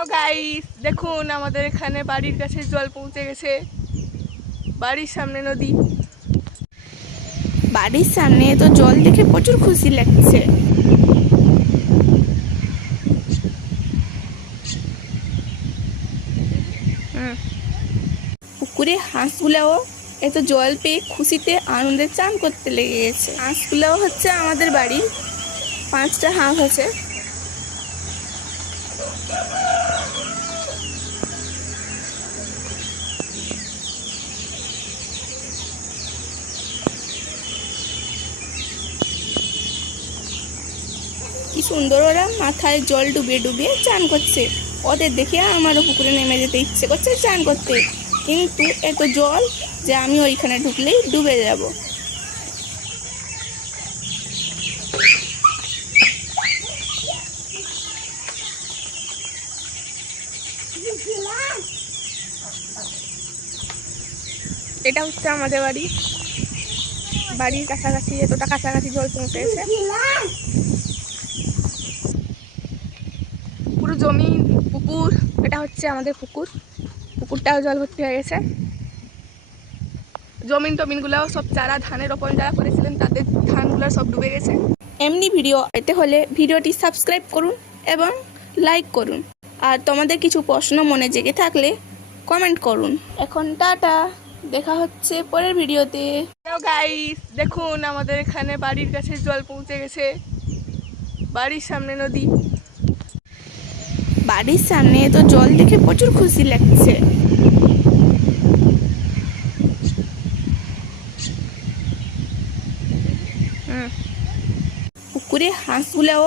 Hello guys, দেখুন আমাদের এখানে বাড়ির কাছে জল পৌঁছে গেছে। বাড়ির সামনে নদী। বাড়ির সামনে তো জল দেখে প্রচুর খুশি লাগছে। পুকুরে হাঁসগুলাও এত জল পেয়ে খুশিতে আনন্দে চান করতে লেগে গেছে। হাঁসগুলাও হচ্ছে আমাদের বাড়ির 5টা হাঁস আছে। কি সুন্দর ওরা মাথায় জল ডুবিয়ে ডুবিয়ে চান করছে। ওদের দেখে আমারও পুকুরে নেমে যেতে ইচ্ছে করছে চান করতে, কিন্তু এত জল যে আমি ওইখানে ঢুকলেই ডুবে যাব। এটা হচ্ছে আমাদের বাড়ি। বাড়ির কাছাকাছি, এতটা কাছাকাছি জল পৌঁছে গেছে। পুরো জমি, পুকুর, এটা হচ্ছে আমাদের পুকুর। পুকুরটাও জল ভর্তি হয়ে গেছে। জমিনগুলাও সব চারা, ধানের রোপণ যারা করেছিলেন তাদের ধানগুলো সব ডুবে গেছে। এমনি ভিডিও পেতে হলে ভিডিওটি সাবস্ক্রাইব করুন এবং লাইক করুন। আর তোমাদের কিছু প্রশ্ন মনে জেগে থাকলে কমেন্ট করুন। এখন টাটা, দেখা হচ্ছে পরের ভিডিওতে। হ্যালো গাইস, দেখুন আমাদের এখানে বাড়ির কাছে জল পৌঁছে গেছে। বাড়ির সামনে নদী। বাড়ির সামনে তো জল দেখে প্রচুর খুশি লাগছে। পুকুরে হাঁসগুলাও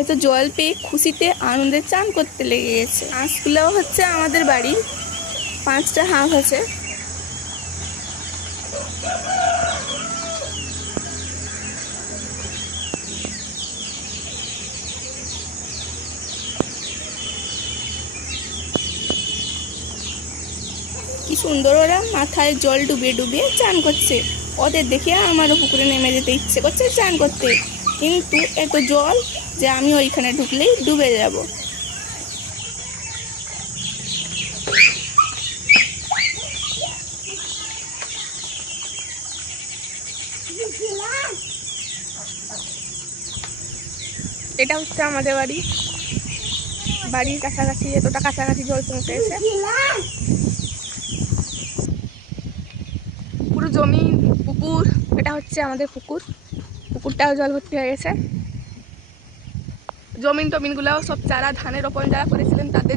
এত জল পেয়ে খুশিতে আনন্দে চান করতে লেগে গেছে। হাঁসগুলাও হচ্ছে আমাদের বাড়ির 5টা হাঁস আছে। কি সুন্দর ওরা মাথায় জল ডুবিয়ে ডুবিয়ে চান করছে। ওদের দেখে আমারও পুকুরে নেমে যেতে ইচ্ছে করছে চান করতে, কিন্তু এত জল যে আমি ওইখানে ঢুকলেই ডুবে যাব। এটা হচ্ছে আমাদের বাড়ি। বাড়ির কাছাকাছি, এতটা কাছাকাছি জল পৌঁছে গেছে। পুরো জমি, পুকুর, এটা হচ্ছে আমাদের পুকুর। পুকুরটাও জল ভর্তি হয়ে গেছে। জমিনগুলাও সব চারা, ধানের রোপণ যারা করেছিলেন তাদের